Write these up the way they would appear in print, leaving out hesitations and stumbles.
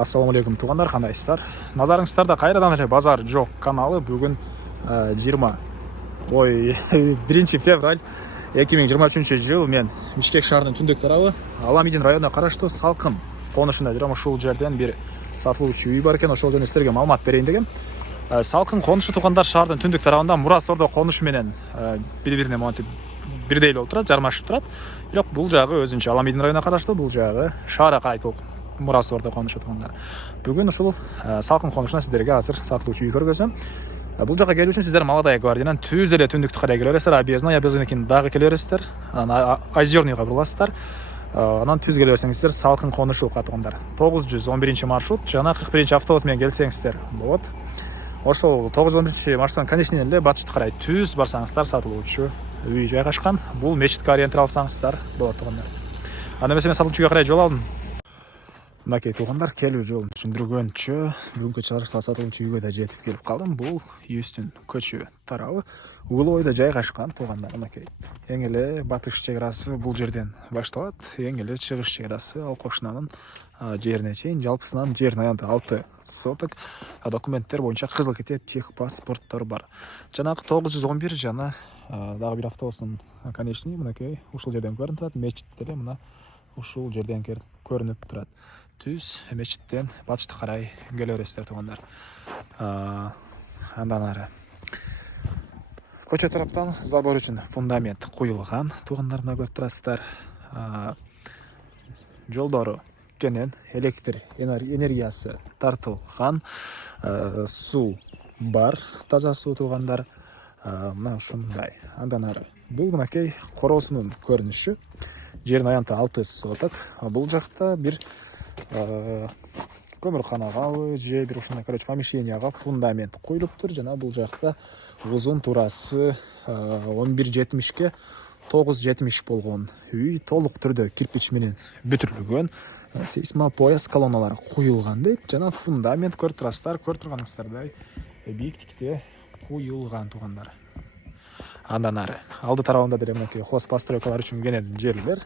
Ассаламу алейкум туғандар, қандайсыздар? Назарыңыздарда қайрадан эле базар жоқ каналы бүгін 1 февраль 2023 жыл. Мен Бишкек шаарынын түндүк тарабы Аламидин районуна караштуу Салкын конушунда жүрөм. Ушул жерден бир сатылуучу үй бар экен, ошол жөнүндө силерге маалымат берейин дегем. Салкын конушу туғандар шаардын түндүк тарабында Мурас Ордо конушу менен бири-бирине монтип бирдей болуп турат, жармашып турат. Бирок бул жагы өзүнчө Аламидин районуна караштуу, бул жагы шаарга кайтып Мурас Ордо конушу туғандар. Бүгүн ушул Салкын конушуна сиздерге азыр сатылуучу үй көргөзөм. Бул жака келүү үчүн сиздер Молодая гвардиянан түз эле түндүктү карай келе бересиздер. Объездныйкин дагы келе бересиздер. Анан Озерныйга буруласыздар. Анан түз келе берсеңиздер Салкын конушуга туғандар. 911 маршрут жана 41 автобус менен келсеңиздер болот. Ошол 911 маршруттан конечныйден эле батышты карай түз барсаңыздар сатылуучу үй жайгашкан. Бул мечитке ориентир алсаңыздар болот туғандар. Анда эмесе мен сатылуучу үйгө карай жол алдым. Мынакей туғандар, келүү жолун түшүндүргөнчө бүгүнкү чыгарышка сатылуучу үйгө да жетип келип калдым. Бул Үйүстүн көчү тарабы Улуу ойдо жайгашкан туғандар. Мынакей эң эле батыш чек арасы бул жерден башталат. Эң эле чыгыш чек арасы ал кошунанын жерине чейин. Жалпысынан жердин аянты 6 соток. Документтер боюнча кызыл кетет, тех паспорттор бар. Жанагы 911 жана дагы бир автобустун конечный мынакей ушул жерден көрүнүп турат. Мечит деле мына ушул жерден көрүнүп турат. Түз мечиттен батышты карай келе бересиздер туғандар. Андан ары көчө тараптан забор үчүн фундамент куюлган туғандар, мына көрүп турасыздар. Жолдору кенен, электр энергиясы тартылган, суу бар, таза суу туғандар. Мына ушундай. Андан ары бул мынакей короосунун көрүнүшү. Жердин аянты 6 соток. Бул жакта бир көмүрканагабы же бир ушундай помещенияга фундамент куюлуптур. Жана бул жакта узун турасы 1170ке 970 болгон үй толук түрдө кирпич менен бүтүрүлгөн. Сейсмопояс колонналары куюлган дейт. Жана фундамент көрүп турасыздар, көрүп турганыңыздардай бийиктикте куюлган туғандар. Андан ары алды тарабында деле мынакей хозпостройкалар үчүн кенен жерлер.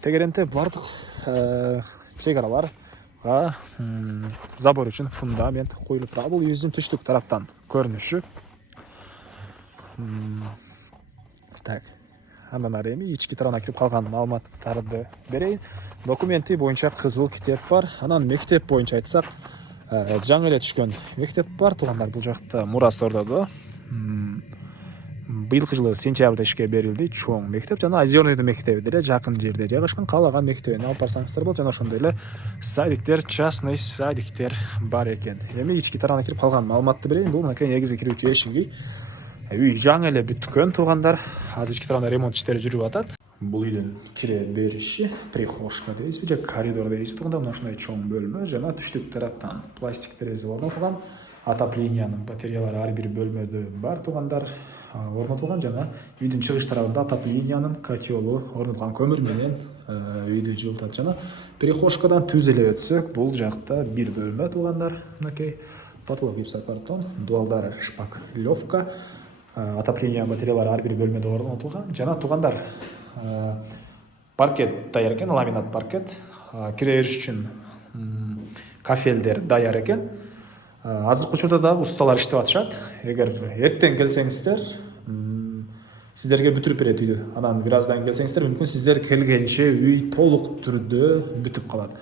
Тегеренте бардык чек араларга забор үчүн фундамент коюлуп турат. Бул үйүбүздүн түштүк тараптан көрүнүшү. Так. Андан ары эми ички тарабына кирип калган маалыматтарды берейин. Документи боюнча кызыл китеп бар. Анан мектеп боюнча айтсак, жаңы эле түшкөн мектеп бар туғандар. Бул жакта Мурас Ордодо быйылкы жылы сентябрда ишке берилди чоң мектеп. Жана Озерныйдын мектеби деле жакын жерде жайгашкан. Каалаган мектебине алып барсаңыздар болот. Жана ошондой эле садиктер, частный садиктер бар экен. Эми ички тарабына кирип калган маалыматты берейин. Бул мынакей негизги кирүүчү эшиги. Үй жаңы эле бүткөн туғандар. Азыр ички тарабында ремонт иштери жүрүп атат. Бул үйдүн кире бериши прихожка дейсизби же коридор дейсизби туғанда. Мына ушундай чоң бөлмө. Жана түштүк тараптан пластик терезе орнотулган. Отоплениянын батареялары ар бир бөлмөдө бар туғандар. Орнотулган. Жана үйдүн чыгыш тарабында отоплениянын котелу орнотулган, көмүр менен үйдү жылытат. Жана прихожкадан түз эле өтсөк, бул жакта бир бөлмө туғандар. Мынакей потолок гипсокартон, дуалдары шпаклевка, отопление батареялары ар бир бөлмөдө орнотулган. Жана туғандар паркет даяр экен, ламинат паркет. Кире бериш үчүн кафелдер даяр экен. Азыркы учурда дагы усталар иштеп атышат. Эгер эртең келсеңиздер, сиздерге бүтүрүп берет үйдү. Анан бир аздан келсеңиздер, мүмкүн сиздер келгенче үй толук түрдө бүтүп калат.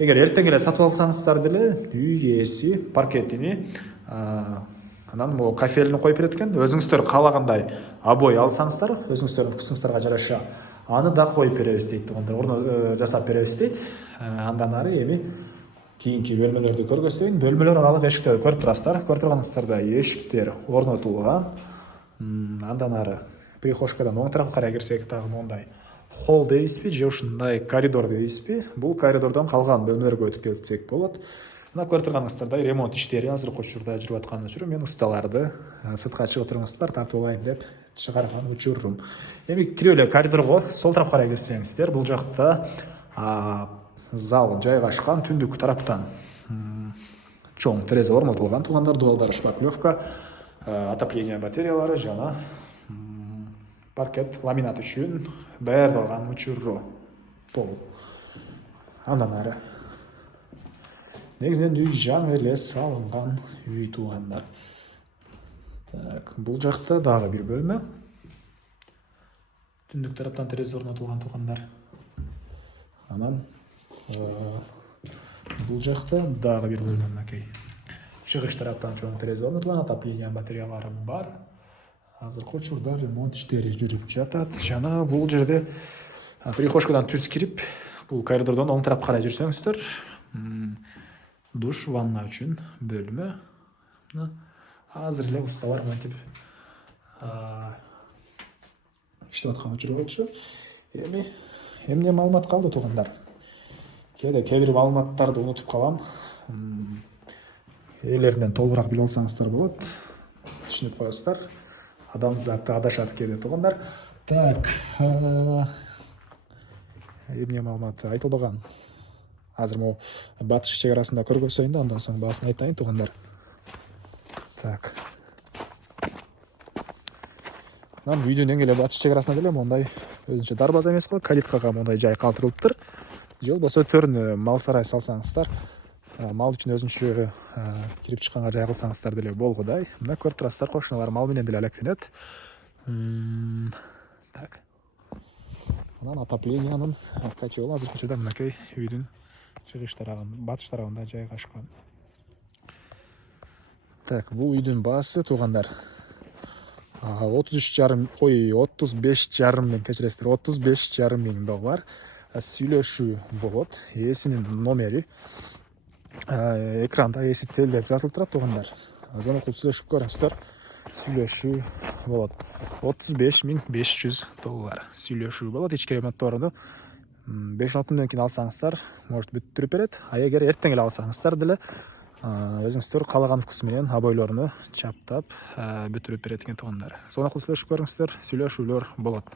Эгер эртең эле сатып алсаңыздар деле үй ээси паркетини анан могу кафелини коюп берет экен. Өзүңүздөр каалагандай обой алсаңыздар, өзүңүздөрдүн вкусуңуздарга жараша аны да коюп беребиз дейт туғандар. Орно жасап беребиз дейт. Андан ары эми кийинки бөлмөлөрдү көргөзөйүн. Бөлмөлөр аралык эшиктерди көрүп турасыздар. Көрүп турганыңыздардай эшиктер орнотулган. Андан ары прихожкадан оң тарапка карай кирсек дагы мондай холл дейсизби же ушундай коридор дейсизби. Бул коридордон калган бөлмөлөргө өтүп келсек болот. Мына көрүп турганыңыздардай ремонт иштери азыркы учурда жүрүп аткан учур. Мен усталарды сыртка чыгып туруңуздар, тартып алайын деп чыгарган учурум. Эми кирип эле коридорго сол тарапка карай кирсеңиздер, бул жакта зал жайгашкан. Түндүк тараптан чоң терезе орнотулган туғандар. Дуалдары шпаклевка, отопление батареялары жана паркет ламинат үчүн даярдалган учуру. Андан ары негізінен үй жаңа эле салынган үй туугандар. Так, бул жакта дагы бир бөлмө. Түндүк тараптан терезе орнотулган туугандар. Анан бул жакта дагы бир бөлмө мынакей. Чыгыш тараптан чоң терезе орнотулган, отопление батареялары бар. Азыркы учурда ремонт иштери жүрүп жатат. Жана бул жерде прихожкадан түз кирип, бул коридордон оң тарапка карай жүрсөңүздөр, душ, ванна үчүн бөлмө. Азыр эле усталар мынтип иштеп аткан учур болчу. Эми эмне маалымат калды туугандар? Кээ бир маалыматтарды унутуп калам. Ээлеринен толугураак билип алсаңыздар болот. Түшүнүп коесуздар. Адам заты адашат кээде туугандар. Так, эмне маалымат айтылбаган? Азыр могу батыш чек арасында көргөзөйүн да, андан соң баасын айтайын туугандар. Так. Анан үйдүн эң эле батыш чек арасында деле мондай өзүнчө дарбаза эмес го, калиткага мондай жай калтырылыптыр. Же болбосо төрүнө мал сарай салсаңыздар, мал үчүн өзүнчө кирип чыкканга жай кылсаңыздар деле болгудай. Мына көрүп турасыздар, кошуналар мал менен деле алектенет. Так. Анан отоплениянын котел азыркы учурда мынакей үйдүн чыгыш тарабында, батыш тарабында жайгашкан. Так, бул үйдүн баасы туугандар 35,5 миң, кечиресиздер, 35,5 миң доллар. Сүйлөшүү болот. Ээсинин номери экранда ээси тел деп жазылып турат туугандар. Звонокто сүйлөшүп көрүңүздөр. Сүйлөшүү болот. 35,500 доллар сүйлөшүү болот. Ички ремонтторуну 5-10 күндөн кийин алсаңыздар, может бүттүрүп берет. А эгер эртең эле алсаңыздар деле өзүңүздөр каалаган вкус менен обойлорун чаптап бүтүрүп берет экен туугандар. Звонокто сүйлөшүп көрүңүздөр, сүйлөшүүлөр болот.